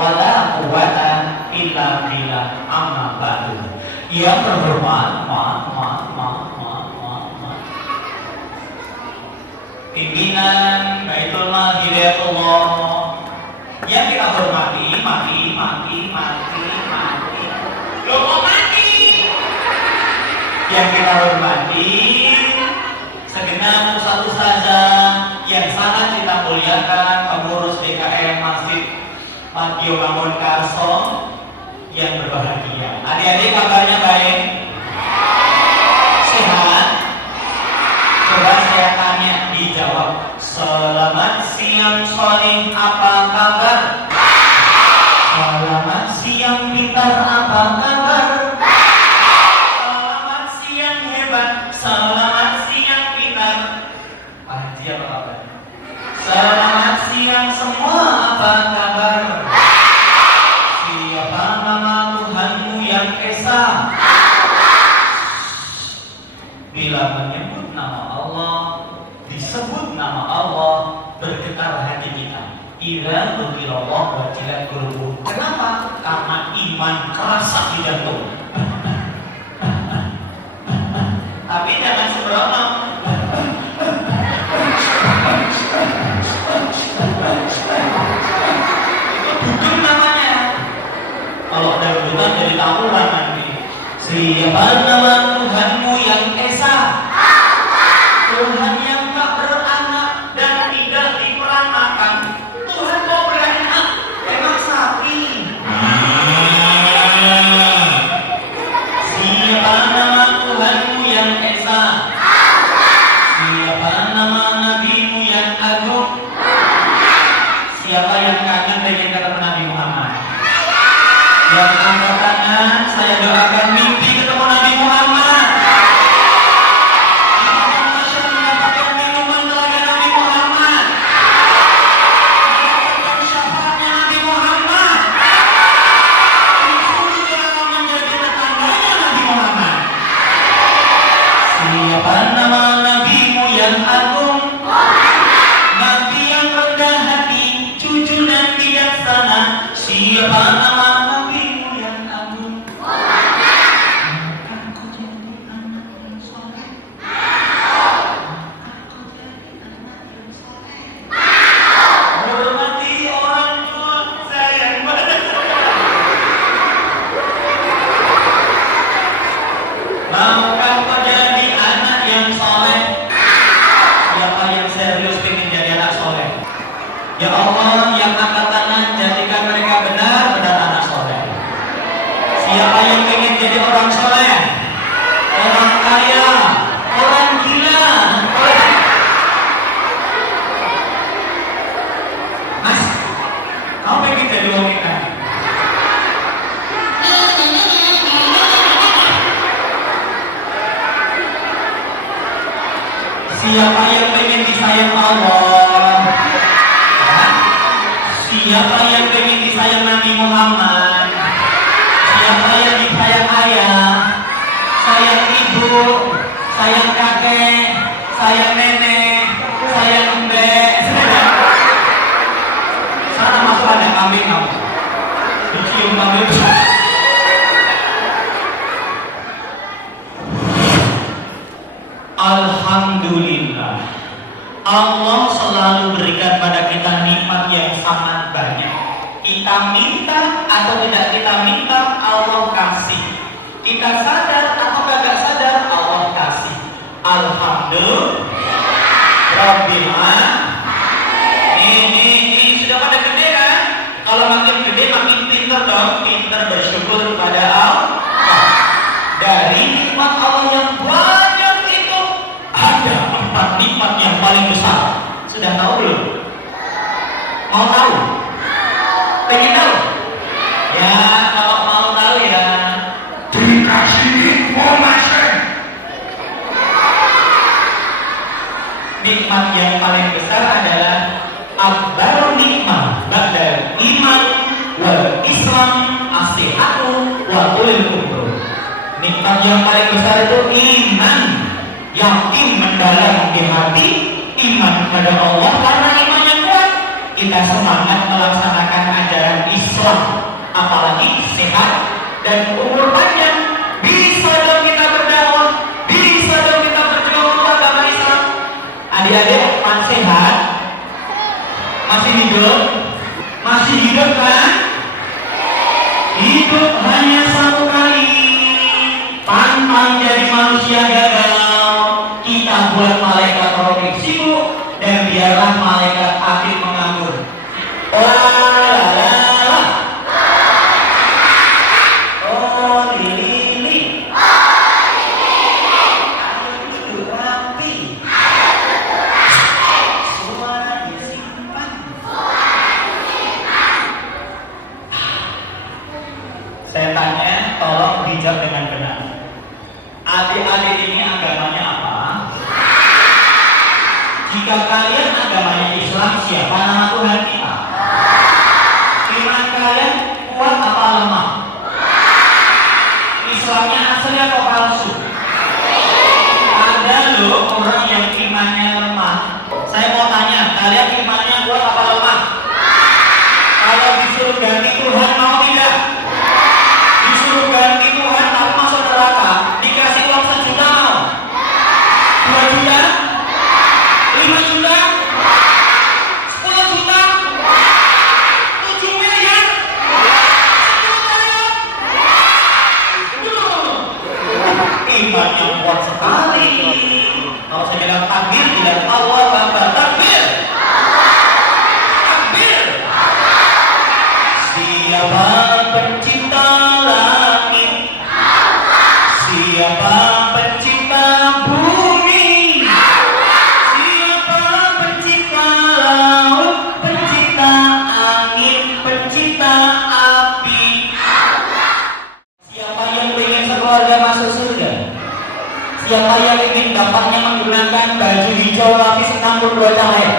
wala quwwata illa billah. Amma ba'du. Yang terhormat, pimpinan Baitul Mal Hidayatullah yang kita hormati, mati. Loh kok mati? Yang kita hormati segenap ustaz-ustazah yang sangat kita muliakan, pengurus DKM Masjid Madio Bangun Karso yang berbahagia. Adik-adik kabarnya baik? Sehat? Coba saya tanya, dijawab. Selamat siang Solih, apa kabar? Selamat siang Pintar, apa kabar? Selamat siang Hebat, selamat siang Pintar. Haji apa kabar? Selamat siang semua, apa kabar? Siapa nama Tuhanmu yang esa? Bila menyebut nama Allah, disebut nama Allah, bergetar hati kita. Ila dzikrillah wajilat qulubuhum. Kenapa? Karena iman kerasa di jantung. Tapi jangan sembrono. Itu dugem namanya. Kalau dangdutan jadi tawuran nanti. Siapa nama Tuhanmu yang esa? Tuhan yang tak beranak dan tidak diperanakan. Tuhan mau beranak, emang sapi. Siapa nama Tuhanmu yang esa? Siapa nama Nabimu yang agung? Siapa yang kangen pengen ketemu Nabi Muhammad? Yang angkat tangan, saya doakan mimpi ketemu Nabi Muhammad. Siapa nama Nabimu yang agung? Nabi yang rendah hati, jujur dan bijaksana. Siapa nama Nabimu yang agung? Aku jadi anak yang soleh. Aku jadi anak yang soleh. Hormati orang tua, sayang banget. Maukah kau jadi anak yang soleh? Siapa yang serius ingin jadi anak soleh? Ya Allah, yang angkat tangan, jadikan mereka benar-benar anak soleh. Siapa yang ingin jadi orang soleh? Orang kaya, orang gila. Mas, kamu pengen jadi orang kita? Siapa yang pengen disayang Allah? Ya? Siapa yang pengen disayang Nabi Muhammad? Siapa yang disayang ayah? Sayang ibu? Sayang kakek? Sayang nenek? Sayang mbak? Sana masuk ada kambing kamu. Dicium kambing. Alhamdulillah, Allah selalu berikan pada kita nikmat yang sangat banyak. Kita minta atau tidak kita minta, Allah kasih. Kita sadar atau tidak sadar, Allah kasih. Alhamdulillah Rabbil alamin. Ini sudah pada gede kan? Kalau makin gede makin pintar dong. Pintar bersyukur kepada Allah. Dari nikmat Allah yang banyak itu, ada 4 nikmat yang paling besar. Sudah tahu belum? Mau tahu? Pengen tahu? Ya, kalau mau tahu ya dikasih informasi. Nikmat yang paling besar adalah akbar nikmat ba'dal iman wal Islam asihatu wa ulil umur. Nikmat yang paling besar itu iman, yakin mendalam di hati, iman kepada Allah. Karena imannya kuat, kita semangat melaksanakan ajaran Islam dan umur panjang. Bisa dong kita berdakwah, bisa dong kita berjuang untuk agama Islam. Adik-adik masih sehat? Masih hidup? Masih hidup kan? Hidup hanya satu kali. Pantang jadi manusia gagal. Kita buat malaikat rohim sibuk, dan biarlah malaikat akhir menganggur. Oh la la la. Oh lili. Ayo rapi. Suara disimpan. Saya tanya, tolong bijak dengan benar. Adik-adik ini agamanya apa? Jika kalian agamanya Islam, siapa nama Tuhan kita? Iman kalian kuat apa lemah? Islamnya asli atau palsu? Ada loh orang yang imannya lemah. Saya mau tanya, kalian imannya kuat apa lemah? Kalau disuruh ganti Tuhan, mau tidak? Disuruh ganti Tuhan tapi masuk neraka, dikasih uang 1 juta mau? 2 juta? 5 juta? 10 juta? 7 miliar? 10 miliar? Imannya kuat sekali. Kalau saya bilang takbir, tidak Allah Akbar. Takbir! Takbir! Siapa pencipta langit? Siapa pencipta bumi? Siapa pencipta laut? Pencipta angin? Pencipta api? Siapa yang ingin sekeluarga masuk surga? Siapa yang ingin bapaknya menggunakan baju hijau lapis 62 cahaya?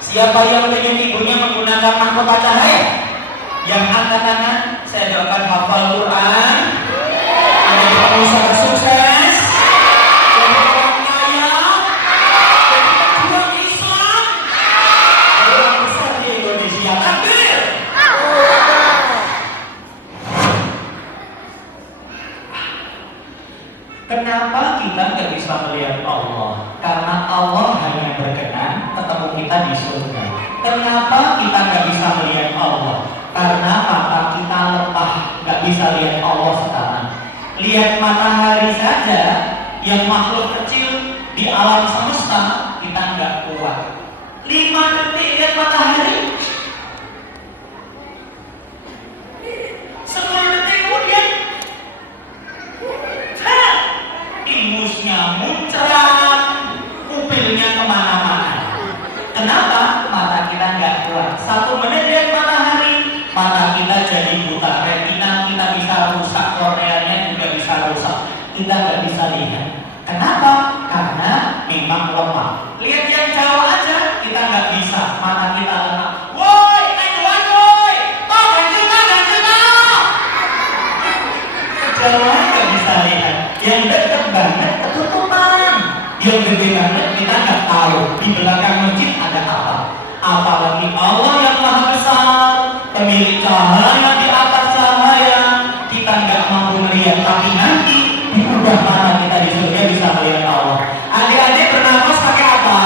Siapa yang ingin ibunya menggunakan mahkota cahaya? Yang angkat tangan, saya doakan hafal Quran, ada pengusaha sukses, jadi orang kaya, jadi pejuang Islam, jadi orang besar di Indonesia. Takbir! Kenapa kita nggak bisa melihat Allah? Karena Allah hanya berkenan ketemu kita di surga. Kenapa kita nggak bisa melihat Allah? Karena mata kita lemah, nggak bisa lihat Allah sekarang. Lihat matahari saja, yang makhluk kecil di alam semesta, kita nggak kuat. 5 detik lihat matahari, 10 detik kemudian ingusnya muncrat, pupilnya kemana-mana. Kenapa? Mata kita nggak kuat. 1 menit lihat matahari, mata kita jadi buta, retina kita bisa rusak, korneanya juga bisa rusak, kita nggak bisa lihat. Kenapa? Karena memang lemah. Lihat yang jauh aja kita nggak bisa, mata kita lemah. Woi, naik woi, oh ganjil. Kejauhan nggak bisa lihat, yang dekat banget ketutupan, yang gede banget kita nggak tahu di belakang masjid ada apa. Apalagi Allah yang maha besar, pemilik cahaya di atas cahaya, kita nggak mampu melihat, tapi nanti di ubah mana kita di surga bisa melihat Allah. Adik-adik bernapas pakai apa?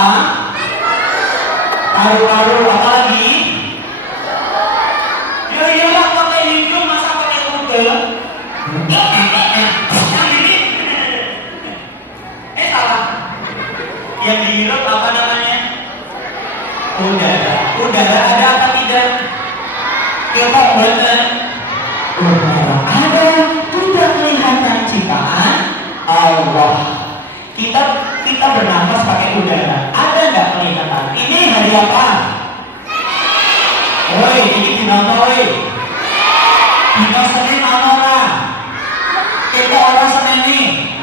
Paru-paru, apa lagi? Ya iyalah pakai hidung, masa pakai Google? Yang ini salah. Yang dihirup apa namanya? Udara ada apa tidak? Coba buatan udara ada, tidak kelihatan ciptaan Allah. Kita bernafas pakai udara, ada nggak kelihatan? Ini hari apa? Woi, ini dino woi. Dino Senin apa? Kita orang Senin nih.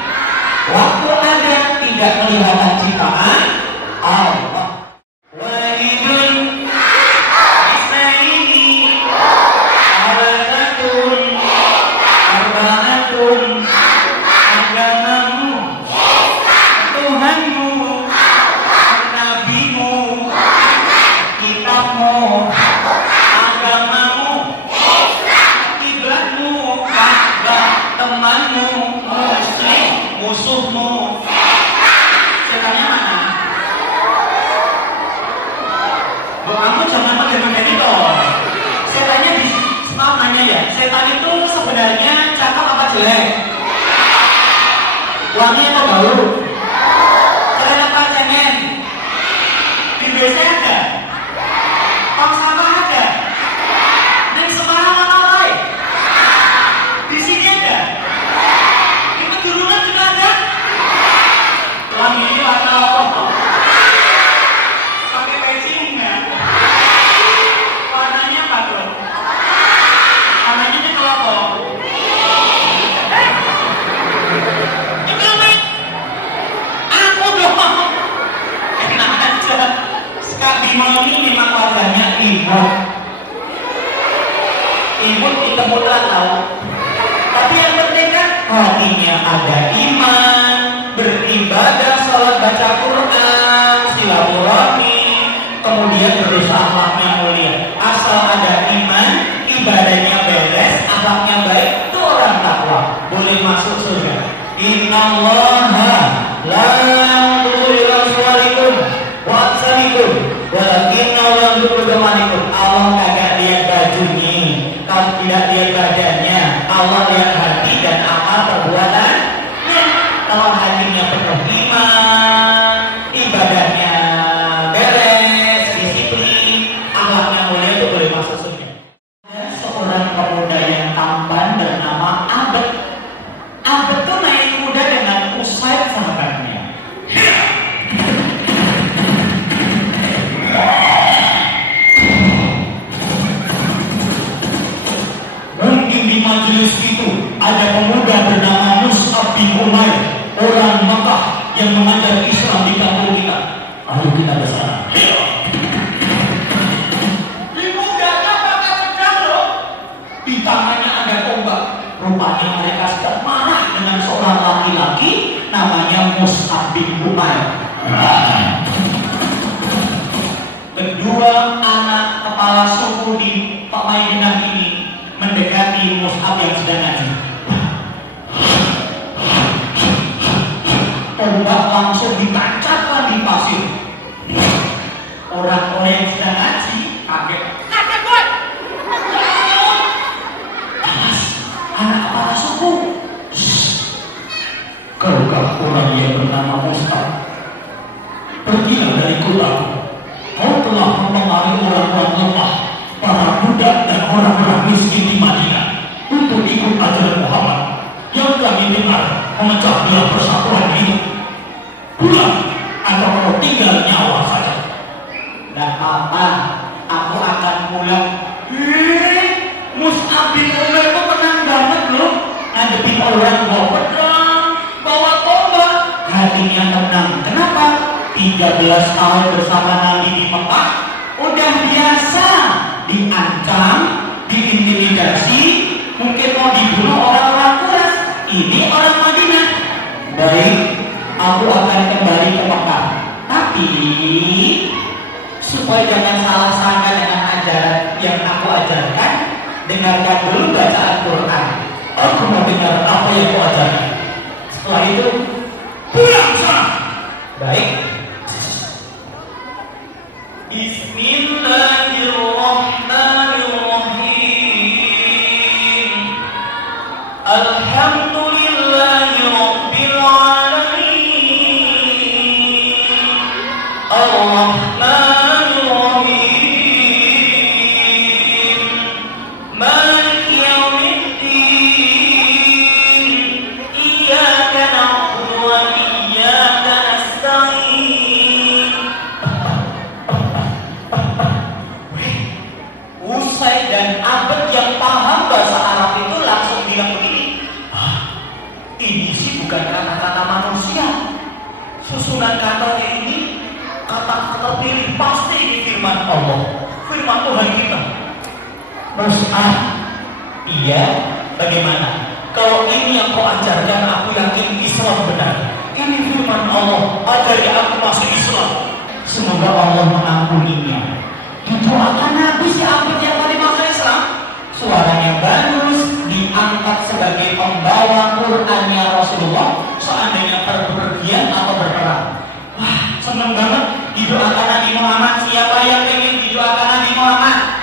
Waktu ada tidak kelihatan ciptaan Allah. setan itu sebenarnya cakep apa jelek? Wangi atau bau? Keren apa cengeng? Di WC ada? Tong sampah ada? Neng Semarang apa lain? Di sini ada? Di Pegunungan juga ada? Wangi ini warna apa? Pakai peci enggak? Warnanya apa tuh? Warnanya ini kelompok. Itu apa? Aku dong. Enak aja. Skabimo ini memang wajahnya imut. Imut ditemukan tahu. Tapi yang penting kan hatinya ada iman, beribadah, sholat, baca Quran, silaturahmi, kemudian berusaha akhlaknya mulia. Asal ada iman, ibadahnya beres, akhlaknya baik, itu orang takwa, boleh masuk surga. Innallaha la yanzuru ila suwarikum wa ajsamikum walakinna yanzuru ila qulubikum. Allah kagak lihat bajunya, kalau tidak lihat badannya, Allah lihat hati dan amal perbuatan. Kalau hatinya penuh iman, ibadahnya beres, disiplin, akhlaknya mulia, itu boleh masuk surga. Ada seorang pemuda yang tampan bernama Abed. Abed tuh naik kuda dengan Usaid sahabatnya. Mungkin di majelis itu ada pemuda bernama Mus'ab bin Umair, orang Mekah yang mengajar Islam di kampung kita. Ayo kita ke sana. Di mudanya pakai pedang loh. Di tangannya ada tombak. Rupanya mereka sedang marah dengan seorang laki-laki namanya Mus'ab bin Umair. Kedua anak kepala suku di Madinah ini mendekati Mus'ab yang sedang ngaji. Tombak langsung ditancapkan di pasir. Orang-orang yang sedang ngaji kaget. Kaget boy. Anak kepala suku. Kaukah orang yang bernama Mus'ab? Pergilah dari kota. Kau telah mempengaruhi orang-orang lemah, para budak dan orang-orang miskin di Madinah untuk ikut ajaran Muhammad yang kami dengar memecah belah persatuan itu. Pulang atau kau tinggal nyawa saja. Tidak apa-apa, aku akan pulang. Mus'ab bin Umair itu tenang banget loh, ngadepin orang bawa pedang, bawa tombak, hatinya tenang. Kenapa? 13 tahun bersama Nabi di Mekah, udah biasa diancam, diintimidasi, mungkin mau dibunuh orang-orang Quraisy. Ini orang Madinah. Baik, aku akan kembali ke Mekah. Tapi supaya jangan salah sangka dengan ajaran yang aku ajarkan, dengarkan dulu bacaan Quran. Aku mau dengar apa yang aku ajarkan. Setelah itu pulang sana. Baik. Bismillahirrahmanirrahim. Alhamdulillahi rabbil alamin. Ar-Rahmanir Rahim. Maliki yaumiddin. Iyyaka na'budu wa iyyaka nasta'in. Usaid dan Abed yang paham bahasa Arab itu langsung bilang begini, ini sih bukan kata-kata manusia, susunan katanya ini kata-kata pilih, pasti ini firman Allah, firman Tuhan kita. Mus'ab, iya, bagaimana? Kalau ini yang kau ajarkan, aku yakin Islam benar. Ini firman Allah, ajari aku masuk Islam. Semoga Allah mengampuninya. Didoakan Nabi si Abed yang tadi masuk Islam, suaranya bagus, diangkat sebagai pembawa Qurannya Rasulullah seandainya perpergian atau berperang. Wah, seneng banget didoakan Nabi Muhammad. Siapa yang ingin didoakan Nabi Muhammad?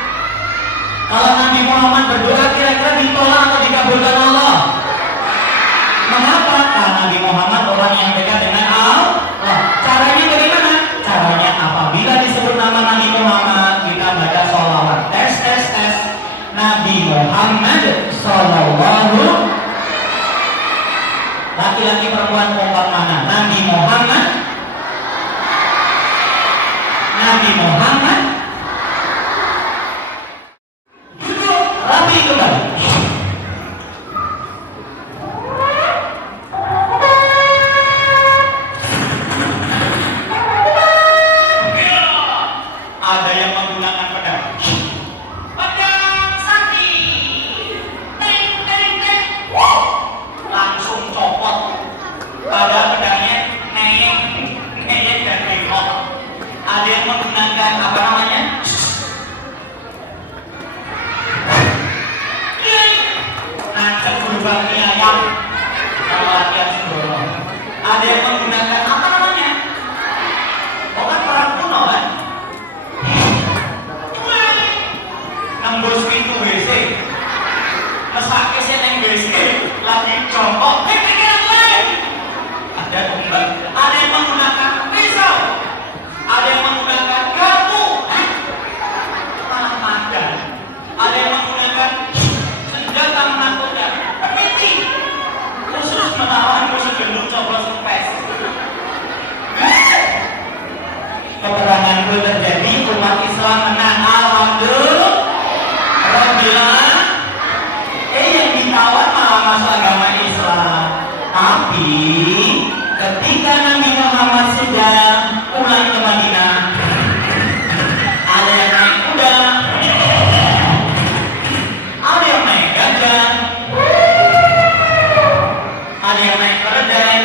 Kalau Nabi Muhammad berdoa kira-kira ditolak Muhammad sallallahu, laki-laki perempuan kompak mana? Nabi Muhammad, Nabi Muhammad. Duduk rapi kembali. Ada yang menggunakan pedang. Pedang sakti. Teng teng teng. Langsung copot. Pada pedangnya neng dan bengkok. Ada yang menggunakan apa namanya? Nangkep berubah ayam. Kalau latihan sembrono. Ada yang menggunakan apa namanya? Bukan perang kuno kan? Nembus pintu WC, mesake sih neng WC, lagi jongkok, ada ombak, ada yang menggunakan pisau, ada yang menggunakan garpu, malah madang, ada yang menggunakan senjata menakutkan, peniti, khusus melawan musuh gendut coblos kempes. Peperangan itu terjadi, umat Islam menang, alhamdulillah. Yang ditawan malah masuk agama Islam. Tapi ketika Nabi Muhammad sudah pulang ke Madinah, ada yang naik kuda, ada yang naik gajah, ada yang naik keledai.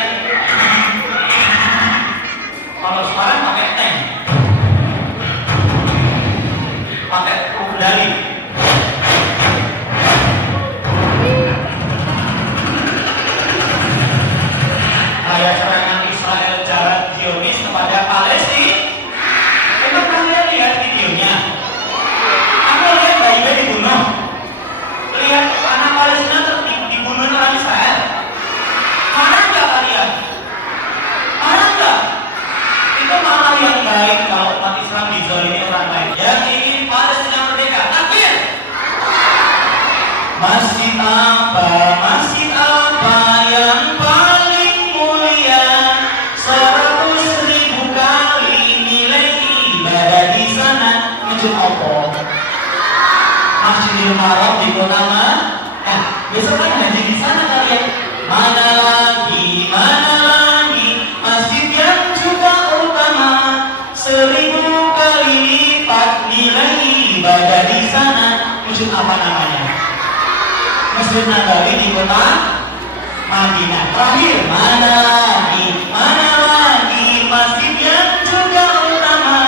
Kalau sekarang pakai tank, pakai kendali. Kayak serangan Israel jarak Zionis kepada Palestina. Emang kalian lihat videonya? Aku lihat bayinya dibunuh. Lihat anak Palestina dibunuh orang Israel. Marah nggak kalian? Marah nggak? Itu malah yang baik kalau umat Islam dizalimi orang lain. Yang ingin Palestina merdeka, takbir. Masjid apa? Masjid apa yang paling mulia? 100.000 kali nilai ibadah di sana. Masjid apa? Masjidil Haram di kota mana? Besok kan haji di sana kalian. Mana lagi? Masjid yang juga utama. 1000 kali lipat nilai ibadah di sana. Masjid apa namanya? Masjid Nabawi di kota Madinah. Terakhir, mana lagi masjid yang juga utama.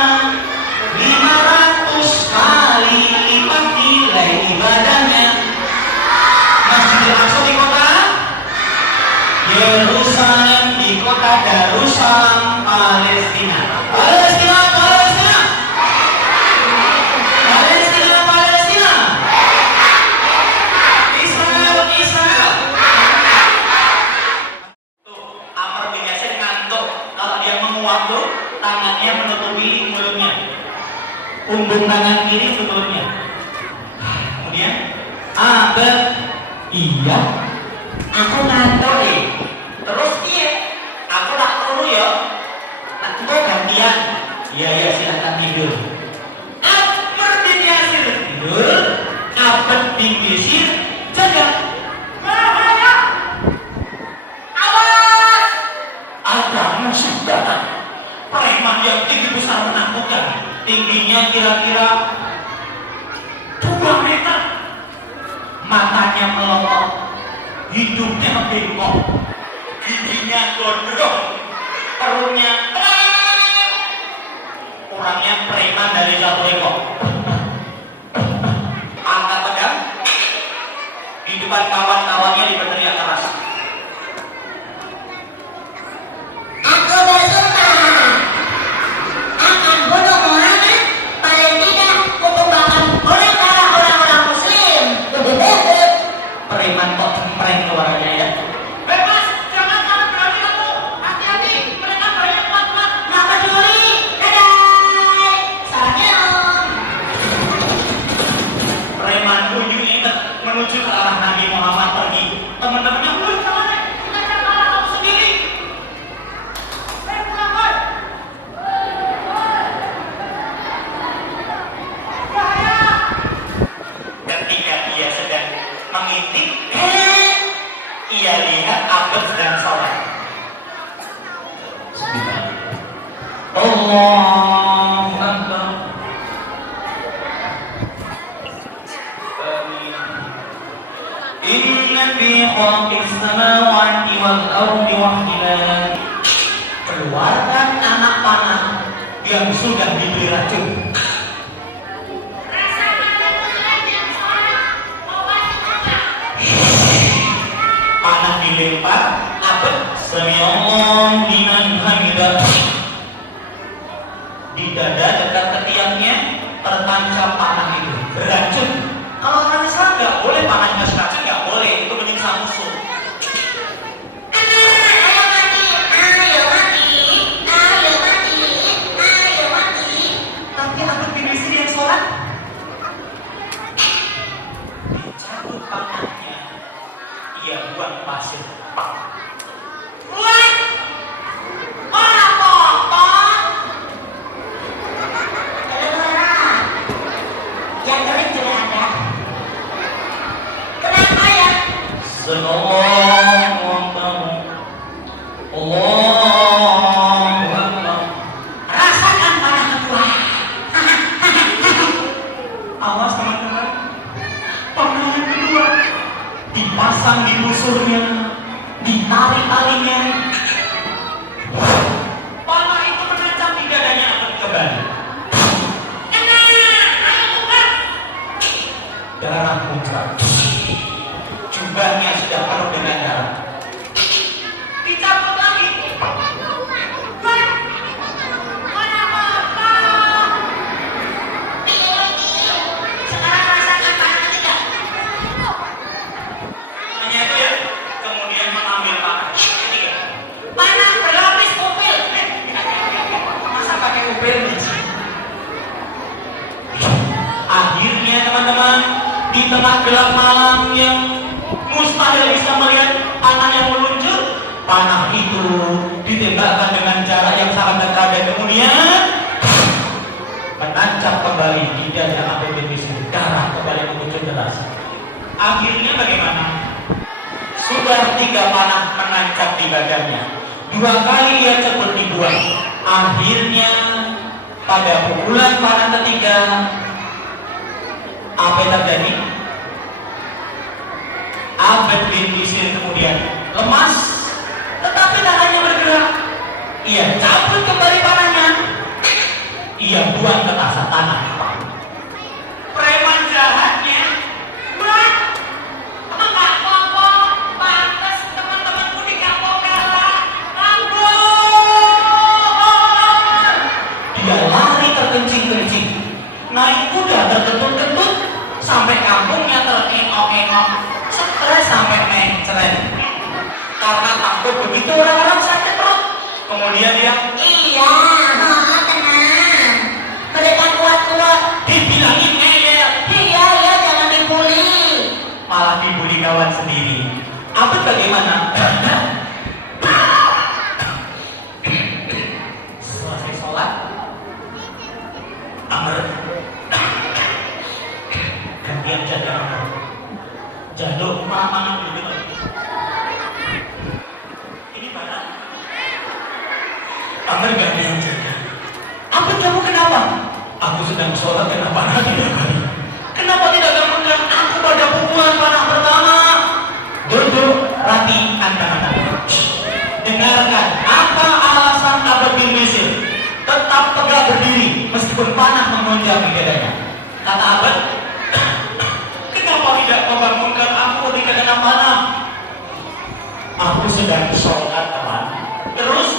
500 kali lipat nilai ibadahnya. Masjid Al-Aqsa di kota Yerusalem, di kota Darussalam, Palestina. Tangannya menutupi mulutnya, punggung tangan kiri mulutnya. Kemudian, iya, aku ngantuk terus iya, aku tak perlu ya. Nah, itu gantian. Iya silahkan tidur. Amr bin Yasir tidur, Abad bin Bisir jaga. Bahaya, awas, ada musuh datang. Preman yang tinggi besar menakutkan, tingginya kira-kira 2 meter, matanya melotot, hidungnya bengkok, giginya gondrong, perutnya orangnya preman dari 1 ekor. Angkat pedang di depan kawan-kawannya diberteriak keras. Aku bersumpah akan bunuh Muhammad, paling tidak kutumbangkan oleh orang-orang Muslim. Preman kok cempreng keluarnya ya. Bebas, jangan berani kamu. Hati-hati, mereka banyak kuat-kuat. Nggak peduli. Dadah. Salamnya om. Preman tunjuk ingat menuju mengintip, ia lihat Abed sedang sholat. Allahu Akbar. Inna fi khalqis samawati wal ardi wa ikhtilaf. Keluarkan anak panah yang sudah diberi racun. Panah dilempar, Abed sami'allahu liman hamidah. Di dada dekat ketiaknya tertancap panah itu beracun. Kalau orang Islam nggak boleh panahnya beracun, nggak boleh, itu menyiksa musuh. Tapi Abed bin Bisir yang sholat dicabut panahnya, ia buang pasir. Allahu Akbar. Rasakan panah kedua. Awas teman-teman. Panah yang kedua dipasang di busurnya, ditarik talinya. Panah itu menancap di dadanya Abed kembali. Darah muncrat. Jubahnya sudah penuh dengan darah. Dicabut lagi. Sekarang rasakan panah ketiga. Hanya dia kemudian mengambil panah ketiga. Panah berlapis upil. Masa pakai upil? Akhirnya teman-teman, di tengah gelap malam yang mustahil bisa melihat panah yang meluncur, panah itu ditembakkan dengan jarak yang sangat dekat dan kemudian menancap kembali di dada Abed bin Bisir. Darah kembali mengucur deras. Akhirnya bagaimana? Sudah 3 panah menancap di badannya. 2 kali ia cepat dibuang. Akhirnya pada pukulan panah ketiga, apa yang terjadi? Abed bin Bisir kemudian lemas, tetapi tak hanya bergerak. Ia cabut kembali panahnya, ia buang ke atas tanah. Preman jahatnya, Mbak, emang gak apa-apa, pantas teman-temanku dikapok kalah. Ambon! Dia lari terkencing-kencing, naik kuda terkentut-kentut, sampai kampungnya terengok-engok, stres sampai mencret. Karena takut begitu orang-orang sakit perut. Kemudian dia, iya, tenang, mereka kuat-kuat. Dibilangin ngeyel, iya, jangan dibully. Malah dibully kawan sendiri. Abed bagaimana? Selesai sholat, Amr gantian jaga Amr. Jaluk mana dulu. Ini mana? Amr gantian jaga. Abed, kamu kenapa? Aku sedang sholat dan panah tidak kali. Kenapa tidak gabungkan aku pada pukulan panah pertama? Duduk, rapi, anda-anda. Dengarkan, apa alasan Abed bin Bisir tetap tegak berdiri meskipun panah menghujam di dadanya? Kata Abed, kenapa tidak membangunkan aku ketika kena panah? Aku sedang sholat, teman. Terus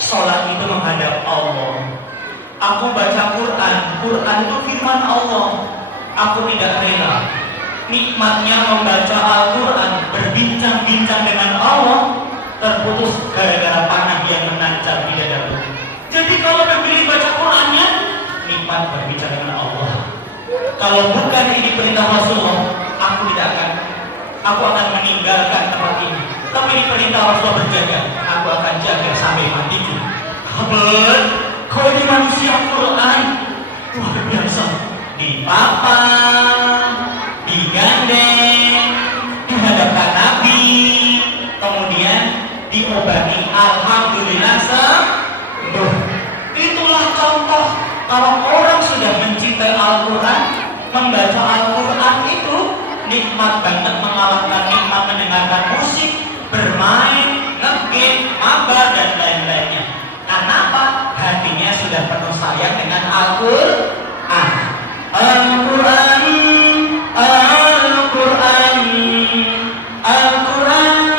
sholat itu menghadap Allah. Aku baca Quran. Quran itu firman Allah. Aku tidak rela nikmatnya membaca Al-Quran, berbincang-bincang dengan Allah, terputus gara-gara panah yang menancap di dadaku. Jadi kalau memilih baca Qurannya, nikmat berbicara dengan Allah. Kalau bukan ini perintah Rasulullah, aku akan meninggalkan tempat ini. Tapi ini perintah Rasulullah berjaga, aku akan jaga sampai matiku. Abed, kau ini manusia Quran, luar biasa. Dipapa, digandeng, alhamdulillah sembuh. Itulah contoh kalau orang sudah mencintai Al-Quran, membaca Al-Quran itu nikmat banget, mengalahkan nikmat mendengarkan musik, bermain, ngegame, mabar dan lain-lainnya. Karena apa? Hatinya sudah penuh sayang dengan Al-Quran. Al-Quran, Al-Quran, Al-Quran,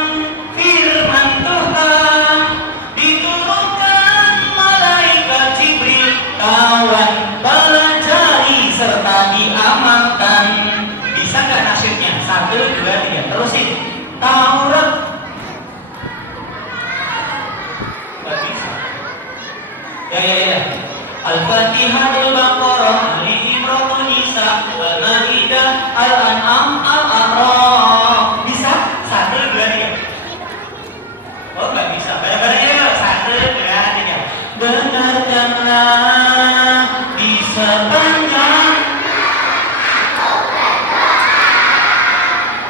firman Tuhan, diturunkan malaikat Jibril, kawan pelajari serta diamalkan. Bisa nggak nasyidnya? 1, 2, 3, terusin. Taurat. Nggak bisa. Ya. Al-Fatihah, Al-Baqarah, Ali Imran, Nisa, Al-Maidah, Al-An'am, Al-A'raf. Bisa? 1, 2, 3. Oh nggak bisa. Bareng-bareng yuk. 1, 2, 3. Dengarkanlah di sepanjang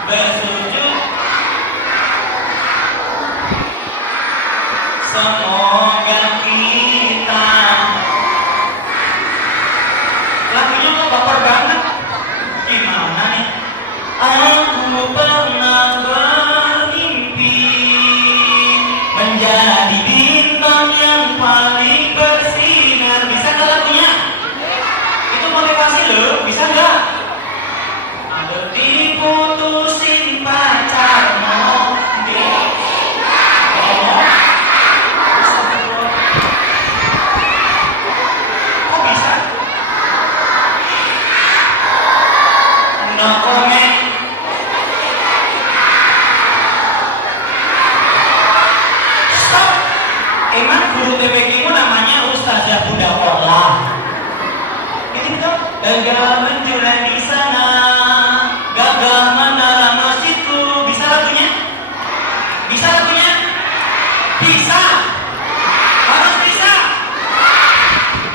bersujud semoga kita. Lagunya kok baper banget. Gimana nih? Aku pernah bermimpi menjadi bintang yang paling bersinar. Bisa nggak lagunya? Itu motivasi loh. Bisa nggak? Ada diputusin pacarmu. Kok bisa? No comment. Stop. Emang guru TPQ mu namanya Ustazah Bunda Korla. Ini tuh gagal menjulang di sana, gagal menara masjidku. Bisa lagunya? Bisa lagunya? Bisa. Harus bisa.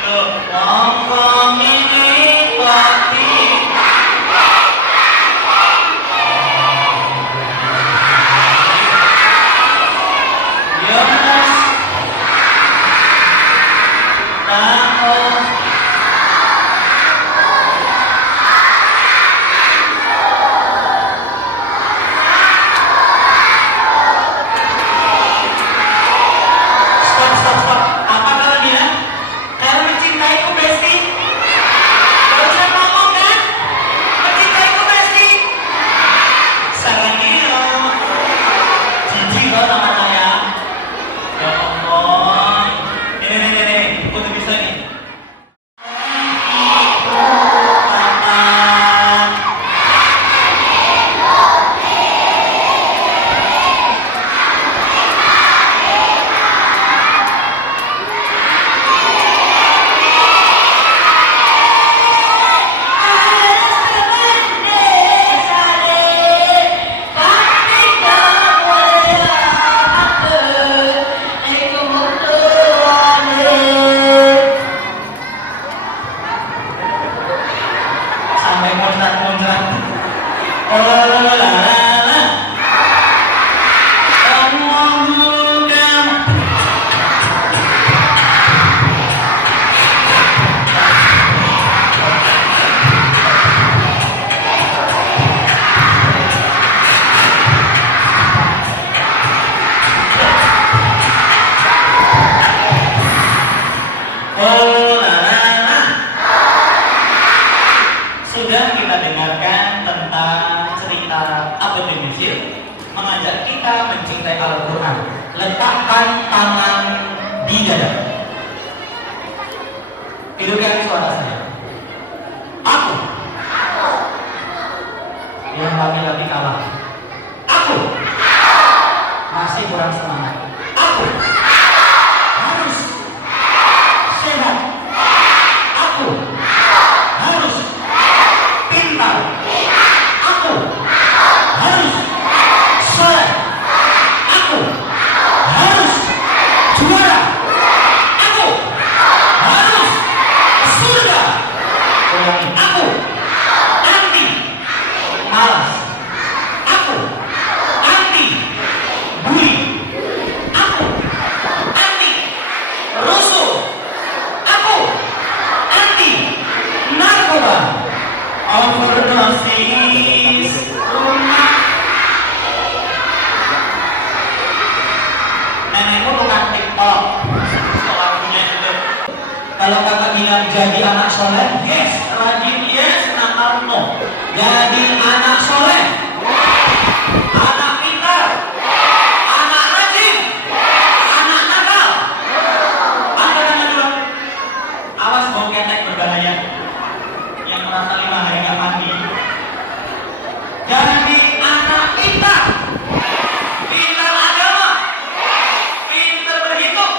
Loh, ngomong ini kopi. Yonas. Tahu. Stop. Apa kalau dia? Kalian mencintaiku, Besti? Gak usah ngomong kan? Mencintaiku, Besti? Sarangnya jijik loh sama saya. Ya Allah. Ini. Aku tuh bisa nih. Sampai muncrat. Oh la la la la la. Allahu Akbar. Oh la la la. Sudah kita dengarkan tentang cerita Abdul Musyir mengajak kita mencintai Al-Quran. Letakkan tangan di dada. Hidupkan suara saya. Aku yang laki-laki kalah. Aku masih kurang semangat. Aku harus sehat. Aku harus pintar. Aku harus soleh. Aku harus juara. Aku harus surga. Aku anti malas. Aku anti bully. Aku Kalau kakak bilang jadi anak soleh, yes. Rajin, yes. Nakal, no. Jadi anak soleh, anak pintar, anak rajin, anak nakal. Angkat tangan dulu. Awas bau ketek berbahaya. Yang merasa 5 hari nggak mandi. Jadi anak pintar, pintar agama, pintar berhitung,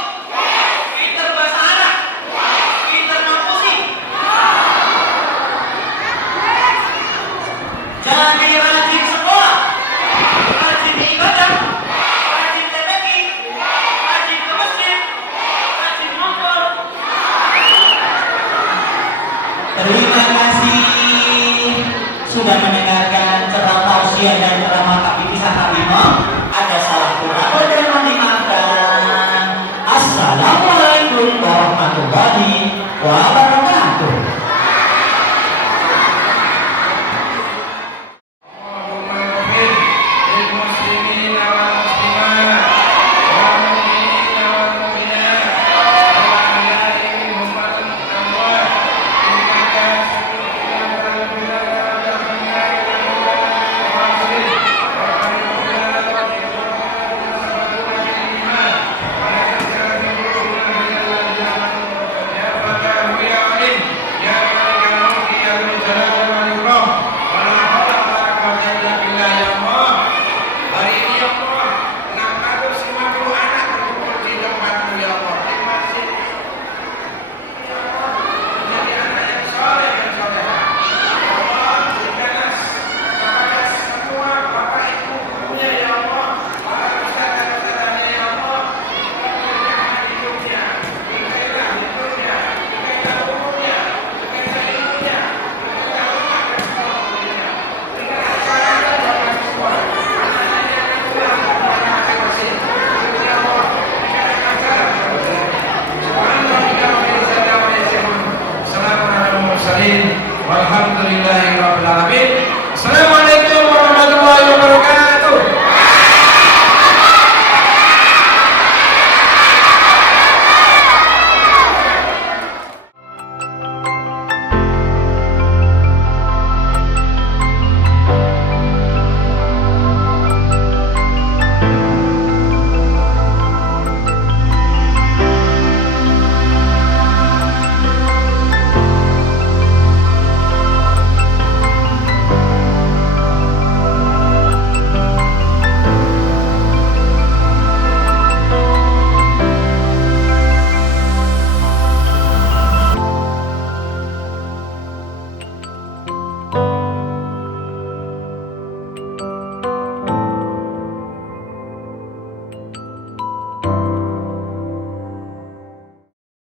pintar bahasa Arab, pintar ngapusi. Jadi rajin sekolah, rajin ibadah, rajin TPI, rajin ke masjid, rajin ngobrol. Terima kasih sudah mendengarkan ceramah usia dan